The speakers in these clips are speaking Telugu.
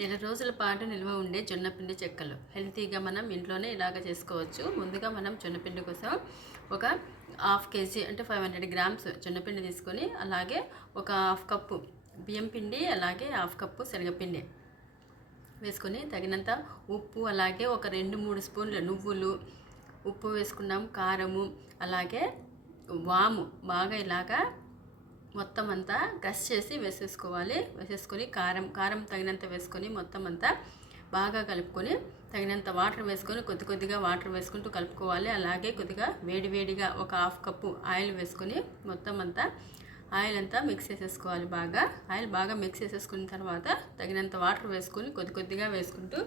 నెల రోజుల పాటు నిల్వ ఉండే జొన్నపిండి చెక్కలు హెల్తీగా మనం ఇంట్లోనే ఇలాగ చేసుకోవచ్చు. ముందుగా మనం జొన్నపిండి కోసం ఒక హాఫ్ కేజీ అంటే 500 గ్రామ్స్ జొన్నపిండి తీసుకొని, అలాగే ఒక హాఫ్ కప్పు బియ్యం పిండి, అలాగే హాఫ్ కప్పు శనగపిండి వేసుకొని, తగినంత ఉప్పు, అలాగే ఒక 2-3 స్పూన్ల నువ్వులు, ఉప్పు వేసుకున్నాం, కారము, అలాగే వాము బాగా ఇలాగా మొత్తం అంతా క్రష్ చేసి వేసేసుకోవాలి. వేసేసుకొని కారం తగినంత వేసుకొని మొత్తం అంతా బాగా కలుపుకొని, తగినంత వాటర్ వేసుకొని కొద్ది కొద్దిగా వాటర్ వేసుకుంటూ కలుపుకోవాలి. అలాగే కొద్దిగా వేడిగా ఒక హాఫ్ కప్పు ఆయిల్ వేసుకొని మొత్తం అంతా ఆయిల్ అంతా మిక్స్ చేసేసుకోవాలి. ఆయిల్ బాగా మిక్స్ చేసేసుకున్న తర్వాత తగినంత వాటర్ వేసుకొని కొద్ది కొద్దిగా వేసుకుంటూ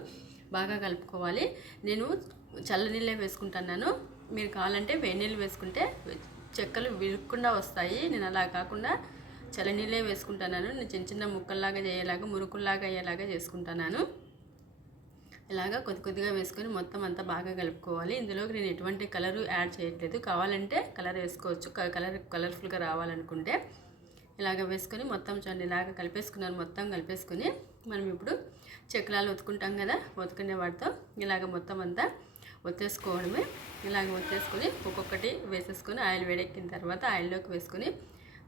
బాగా కలుపుకోవాలి. నేను చల్లనీళ్ళే వేసుకుంటున్నాను. మీరు కావాలంటే వేడి నీళ్ళు వేసుకుంటే చెక్కలు విరుక్కుండా వస్తాయి. నేను అలా కాకుండా చల్లనీళ్ళే వేసుకుంటున్నాను. నేను చిన్న చిన్న ముక్కల్లాగా చేయలాగా, మురుకుల్లాగా అయ్యేలాగా చేసుకుంటున్నాను. ఇలాగా కొద్ది కొద్దిగా వేసుకొని మొత్తం అంతా బాగా కలుపుకోవాలి. ఇందులోకి నేను ఎటువంటి కలరు యాడ్ చేయట్లేదు. కావాలంటే కలర్ వేసుకోవచ్చు, కలర్ఫుల్గా రావాలనుకుంటే. ఇలాగ వేసుకొని మొత్తం చూడండి, ఇలాగ కలిపేసుకున్నాను. మొత్తం కలిపేసుకొని మనం ఇప్పుడు చెక్కలాలు ఒత్తుకుంటాం కదా, ఒత్తుకునే వాటితో ఇలాగ మొత్తం అంతా ఒత్తేసుకోవడమే. ఇలాగ ఒత్తేసుకొని ఒక్కొక్కటి వేసేసుకొని ఆయిల్ వేడెక్కిన తర్వాత ఆయిల్లోకి వేసుకొని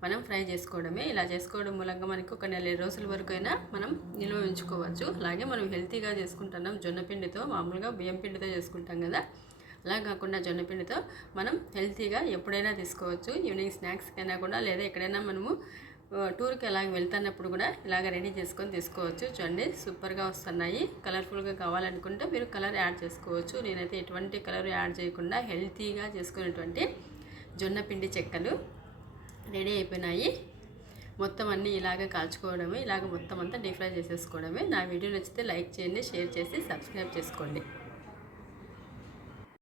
మనం ఫ్రై చేసుకోవడమే. ఇలా చేసుకోవడం మూలంగా మనకి ఒక 4 రోజుల వరకు అయినా మనం నిల్వ ఉంచుకోవచ్చు. అలాగే మనం హెల్తీగా చేసుకుంటున్నాం జొన్నపిండితో. మామూలుగా బియ్యం పిండితో చేసుకుంటాం కదా, అలా కాకుండా జొన్నపిండితో మనం హెల్తీగా ఎప్పుడైనా తీసుకోవచ్చు. ఈవినింగ్ స్నాక్స్కి అయినా కూడా, లేదా ఎక్కడైనా మనము టూర్కి అలాగ వెళ్తున్నప్పుడు కూడా ఇలాగ రెడీ చేసుకొని తీసుకోవచ్చు. చూడండి, సూపర్గా వస్తున్నాయి. కలర్ఫుల్గా కావాలనుకుంటే మీరు కలర్ యాడ్ చేసుకోవచ్చు. నేనైతే ఎటువంటి కలర్ యాడ్ చేయకుండా హెల్తీగా చేసుకునేటువంటి జొన్నపిండి చెక్కలు రెడీ అయిపోయినాయి. మొత్తం అన్నీ ఇలాగ కాల్చుకోవడమే. ఇలాగ మొత్తం అంతా డీప్ ఫ్రై చేసేసుకోవడమే. నా వీడియో నచ్చితే లైక్ చేయండి, షేర్ చేసి సబ్స్క్రైబ్ చేసుకోండి.